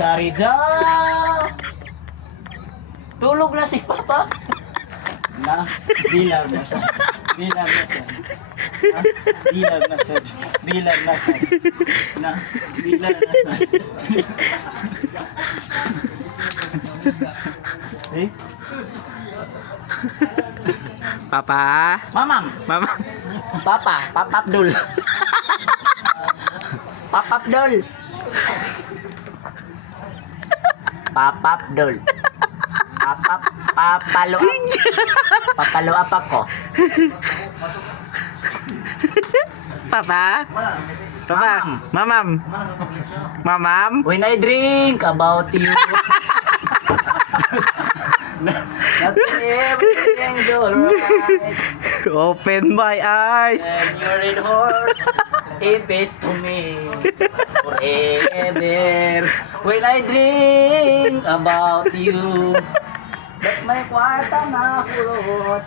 Sarida! Tulog na si Papa. Na, bilang na sa. Bilang na sa. Na, bilang na sa. Bilang na sa. Na, bilang na sa. Eh? Papa. Mamam! Mama. Papa! Papa Abdul! Papa Abdul! Papa Abdul! Papalo up ako. Papa. Papa. Mamam. Mamam. When I drink about you. That's everything's alright. Open my eyes. When you're in horse, it is to me forever. When I drink about you, that's my kwarta na kulot.